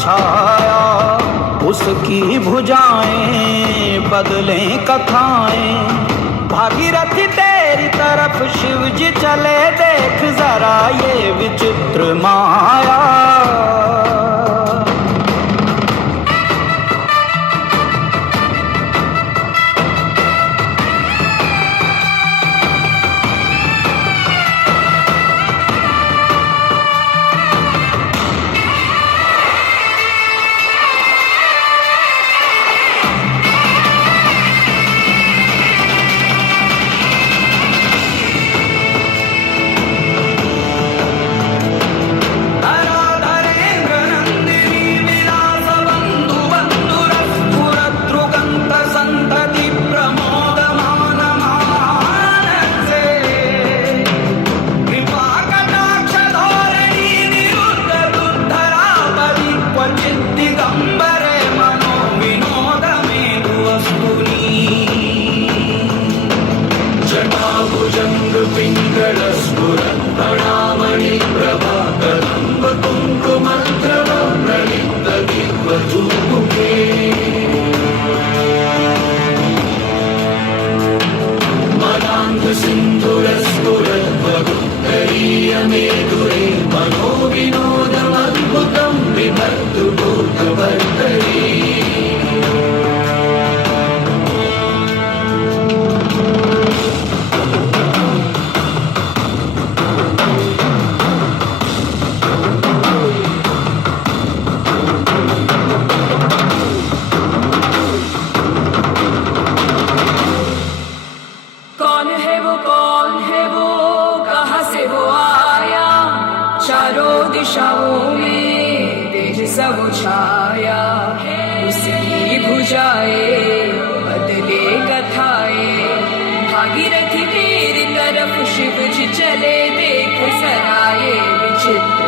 छाया, उसकी भुजाएं बदलें कथाएं। भागीरथी तेरी तरफ शिव जी चले, देख जरा ये विचित्र माया। चारों दिशाओं में तेज सब छाया, उसकी भुजाएं बदले कथाएं। भागीरथी तेरी तरफ शिव जी चले, देख सराये विचित्र